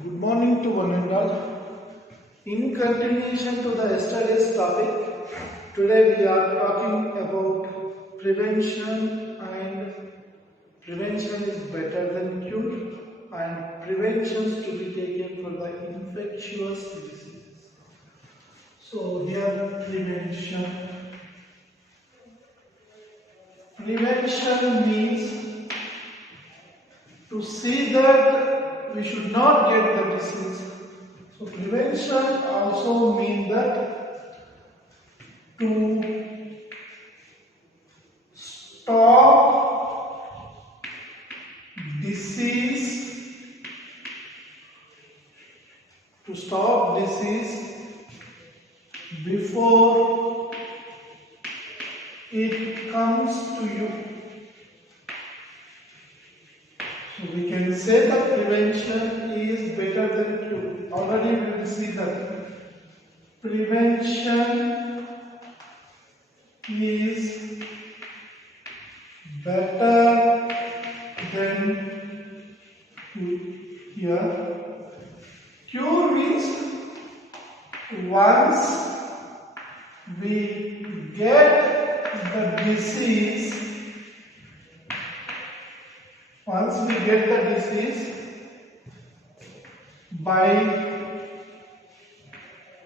Good morning to one and all. In continuation to the yesterday's topic, today we are talking about prevention, and prevention is better than cure, and preventions to be taken for the infectious diseases. So here prevention means to see that we should not get the disease. So prevention also means that to stop disease, before it comes to you. So we can say that prevention is better than cure. Already we will see that prevention is better than cure. Here, cure means once we get the disease, by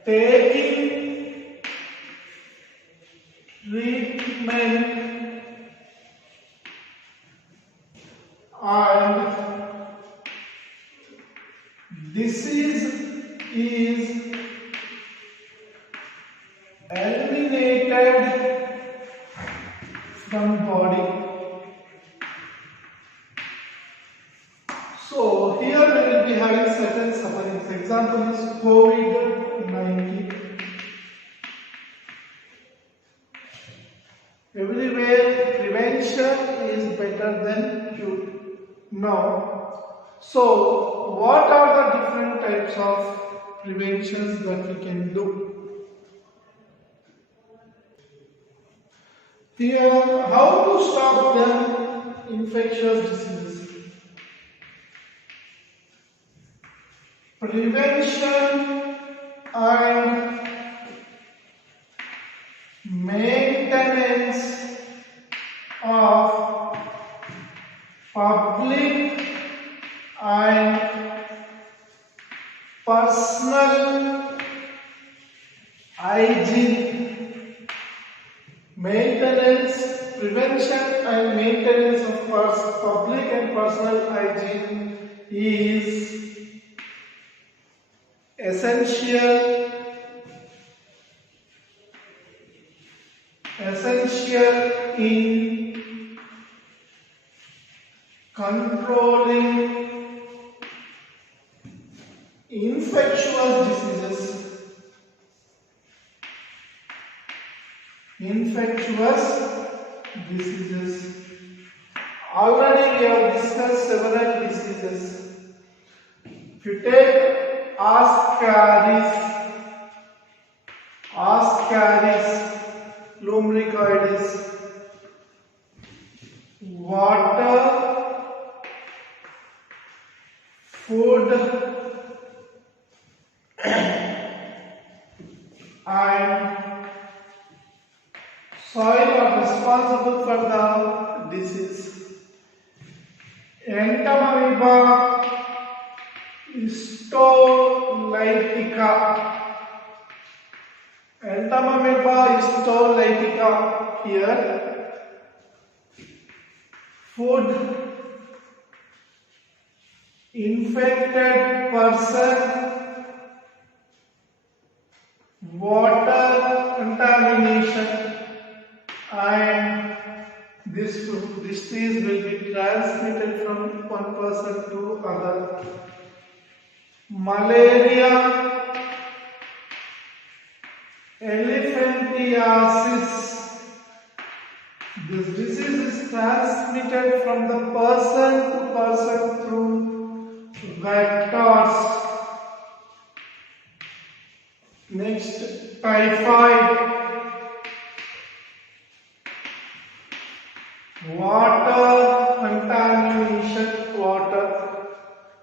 taking treatment and disease is eliminated from body. So here we will be having certain sufferings. Example is COVID-19. Everywhere prevention is better than cure. Now, so what are the different types of preventions that we can do? Here, how to stop the infectious diseases? Prevention and maintenance of public and personal hygiene. Prevention and maintenance of public and personal hygiene is essential in controlling infectious diseases. Already we have discussed several diseases. If you take Ascaris, lumbricoides, water, food, and soil are responsible for the disease. Entamoeba histolytica here. Food, infected person, water contamination, and this disease will be transmitted from one person to other. Malaria, elephantiasis. This disease is transmitted from the person to person through vectors. Next, typhoid, water contamination,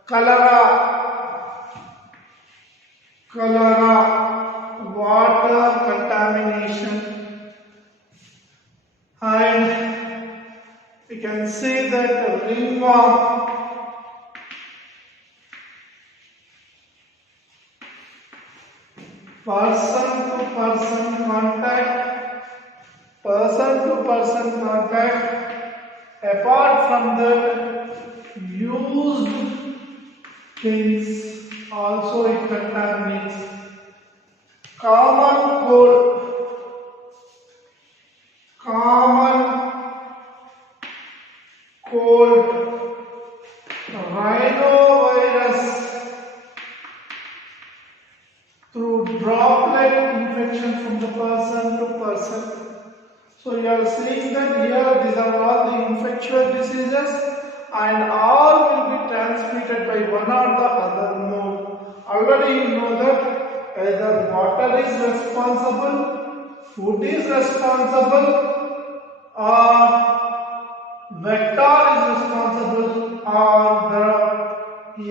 cholera, cholera, water contamination, and we can say that ringworm, person to person contact, apart from that used things also it contaminates. Common cold, rhinovirus through droplet infection from the person to person. So you are seeing that here these are all the infectious diseases and all will be transmitted by one or the other mode. Already you know that either water is responsible, food is responsible, or vector is responsible, or the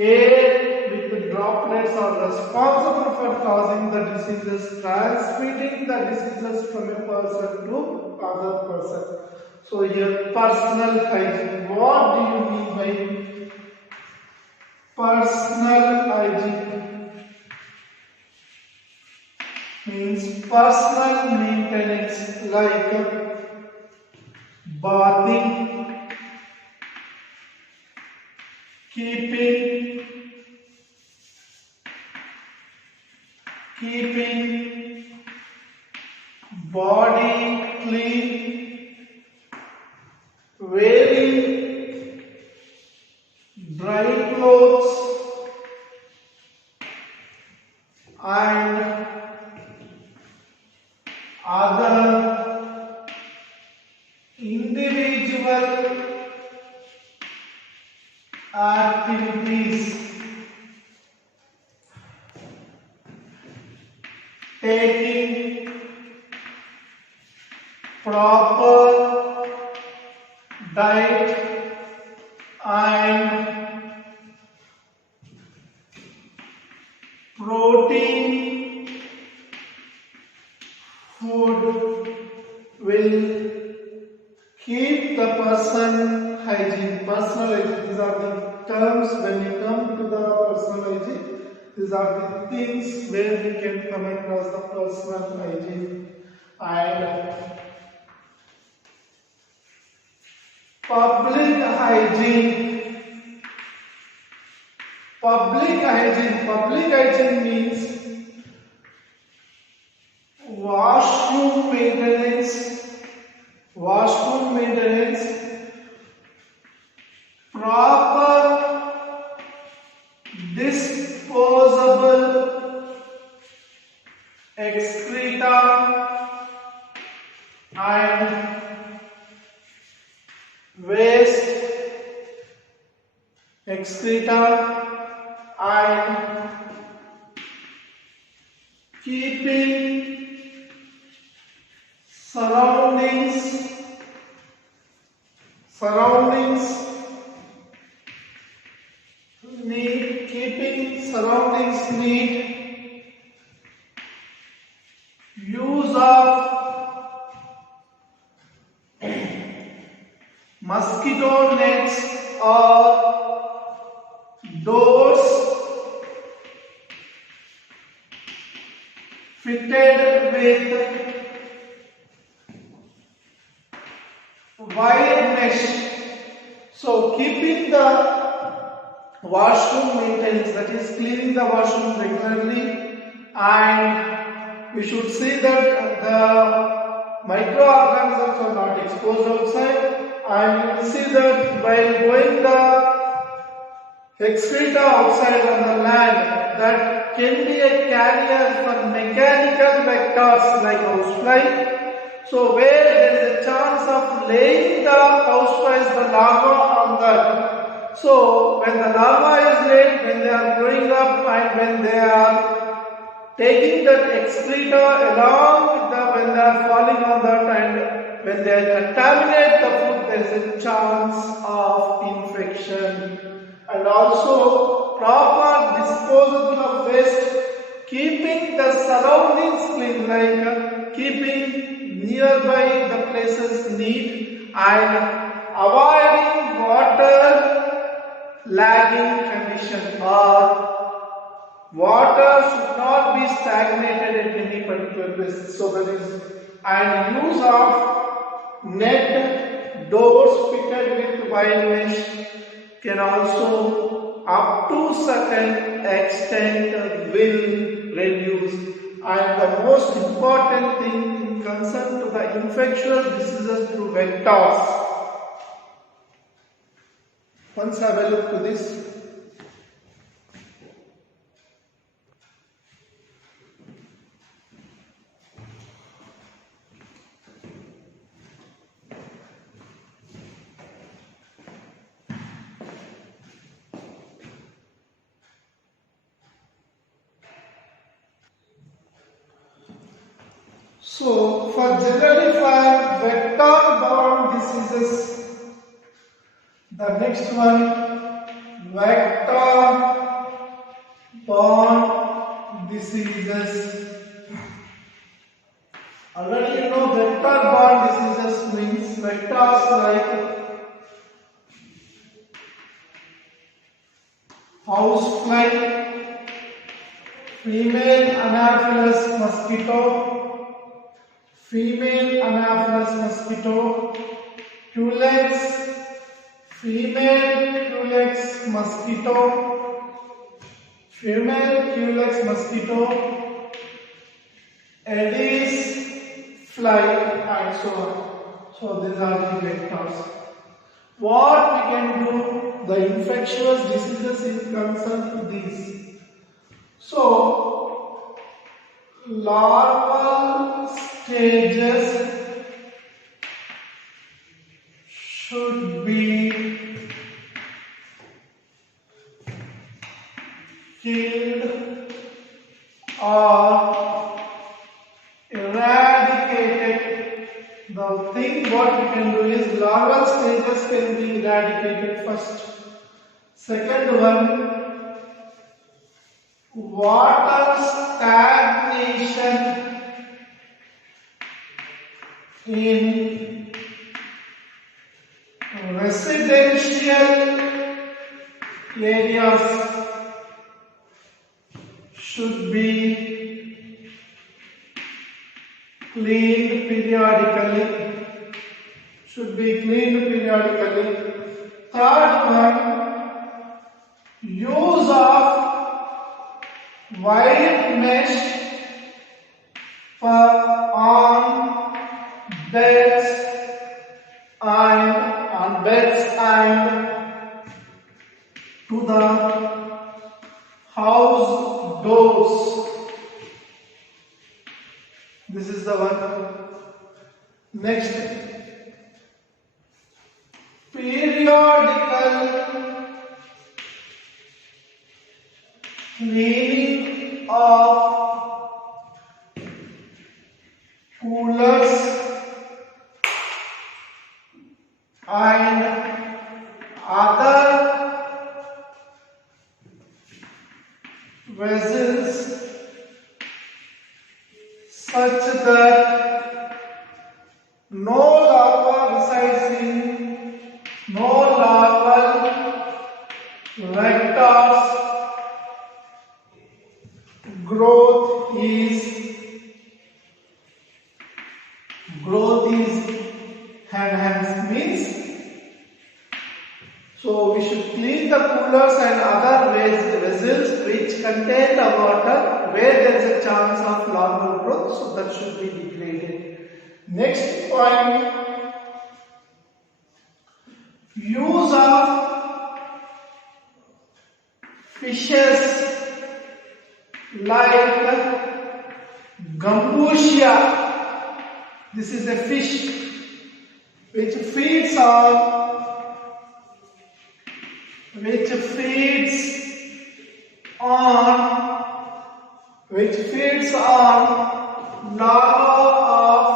air with the droplets are responsible for causing the diseases, transmitting the diseases from a person to other person. So here personal hygiene. What do you mean by personal hygiene? Means personal maintenance like bathing, keeping body clean, wearing dry clothes, and other individual activities. Taking proper diet and protein food will keep the person hygiene. Personal hygiene, these are the terms when we come to the personal hygiene. These are the things where we can come across the personal hygiene. And public hygiene. Public hygiene means washroom maintenance, proper disposable excreta and waste excreta, and keeping surroundings neat, use of mosquito nets or doors fitted with wire mesh. So keeping the washroom maintenance, that is cleaning the washroom regularly, and you should see that the microorganisms are not exposed outside, and you will see that while going the excreta outside on the land, that can be a carrier for mechanical vectors like housefly. So where there is a chance of laying the houseflies, the larva on that. So when the larva is laid, when they are growing up and when they are taking that excreta along with the, when they are falling on that and when they contaminate the food, there is a chance of infection. And also proper disposal of waste keeping the surroundings clean, like keeping nearby the places neat and avoiding water lagging condition, or water should not be stagnated at any particular place. So that is, and use of net doors fitted with wire mesh can also up to certain extent will reduce. And the most important thing in concern to the infectious diseases through vectors. Once have a look to this. So, generally for vector-borne diseases, the next one, vector-borne diseases. Already you know vector-borne diseases means vectors like housefly, female Anopheles mosquito, female Anopheles mosquito, Culex, female Culex mosquito, female Culex mosquito, Aedes fly, and so on. So these are the vectors. What we can do, the infectious diseases in concern to these. So larval stages should be killed or eradicated. The thing what we can do is larval stages can be eradicated first. Second one, water stagnation in residential areas should be cleaned periodically. Third one, use of wire mesh on beds and to the house doors. This is the one. Next, periodical cleaning of coolers and other vessels such that no larval vectors growth is enhanced. Means, so we should clean the coolers and other vessels which contain the water where there is a chance of larval growth, so that should be degraded. Next point, use of fishes like gambusia. This is a fish which feeds on larvae of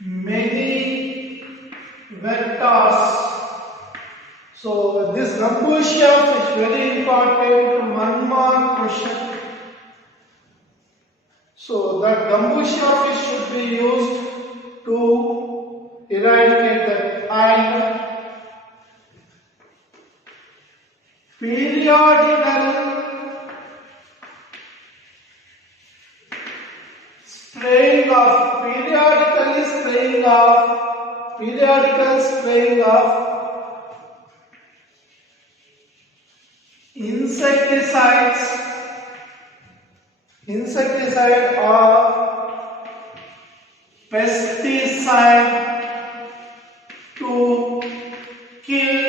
many vectors. So this Gambusia fish, very important, one mark question. So that Gambusia fish should be used to eradicate that. And periodical spraying of insecticide or pesticide to kill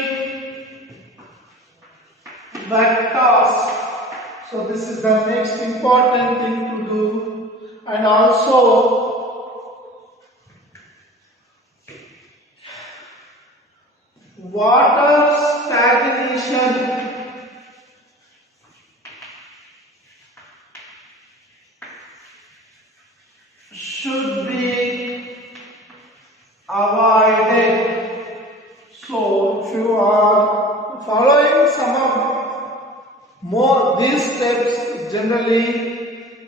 vectors. So this is the next important thing to do. And also water stagnation. Should be avoided. So if you are following some of more these steps, generally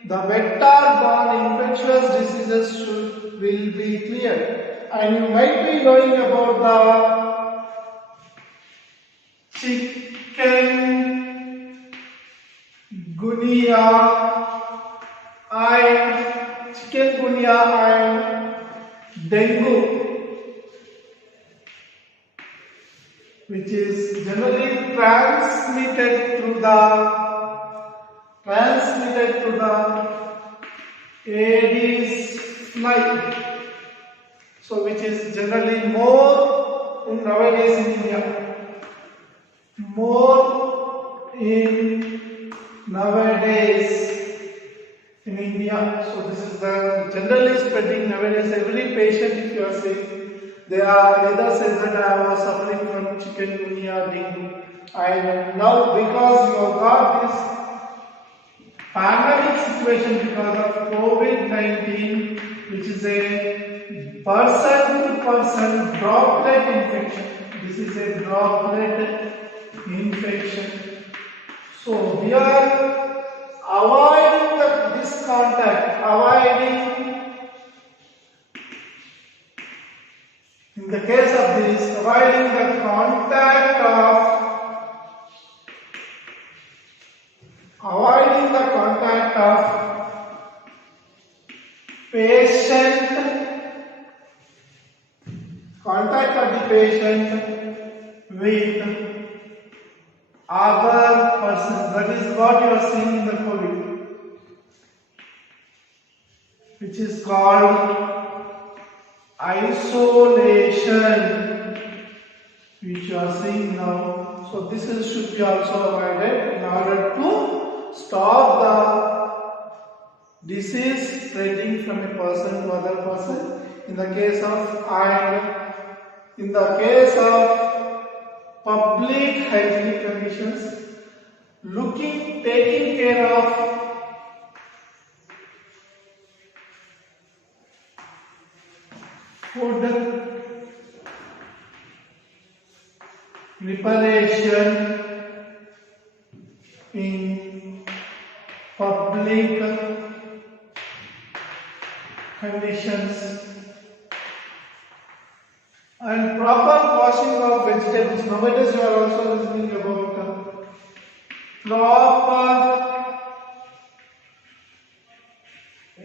the vector-borne infectious diseases will be cleared. And you might be knowing about the chikungunya and dengue, which is generally transmitted through the Aedes fly. So which is generally more in nowadays in India. So this is the generally spreading nowadays. Every patient, if you are saying, they are either says that I was suffering from chikungunya, dengue, and now because you have got this pandemic situation because of COVID-19, which is a person-to-person droplet infection. This is a droplet infection. So we are avoiding this contact, in the case of this, avoiding the contact of patient with other persons. That is what you are seeing in the COVID, which is called isolation, which you are seeing now. So this should be also avoided in order to stop the disease spreading from a person to other person. In the case of public hygienic conditions, taking care of food preparation in public conditions, and proper washing of vegetables. Nowadays you are also listening about proper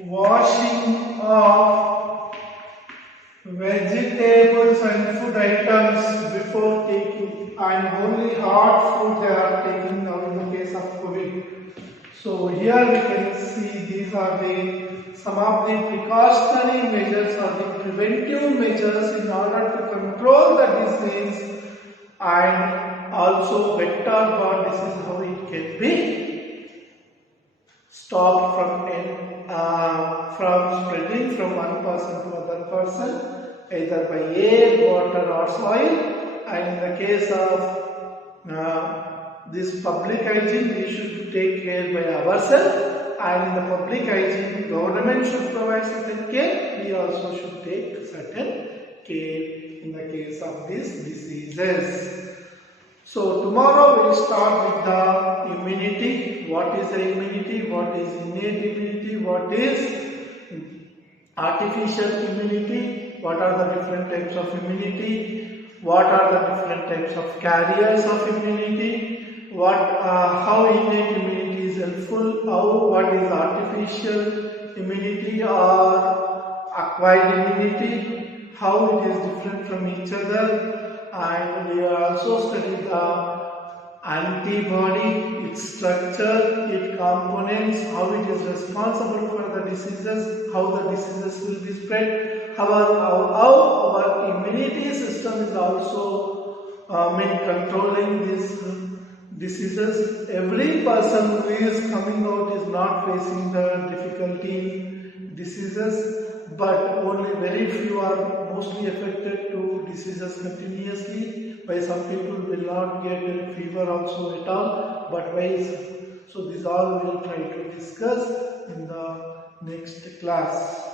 washing of vegetables and food items before taking, and only hot food they are taking now in the case of COVID. So here we can see these are some of the precautionary measures or the preventive measures in order to control the disease, and also vector-borne disease, how it can be stopped from spreading from one person to other person, either by air, water or soil. And in the case of this public hygiene, we should take care by ourselves, and in the public hygiene, the government should provide certain care. We also should take certain care in the case of these diseases. So tomorrow we'll start with the immunity. What is the immunity? What is innate immunity? What is artificial immunity? What are the different types of immunity? What are the different types of carriers of immunity? How innate immunity is helpful? What is artificial immunity or acquired immunity? How it is different from each other? And we will also study the antibody, its structure, its components, how it is responsible for the diseases, how the diseases will be spread, how our immunity system is also controlling these diseases. Every person who is coming out is not facing the difficulty in diseases, but only very few are mostly affected to diseases continuously. Why some people will not get fever also at all, but why? So these all we will try to discuss in the next class.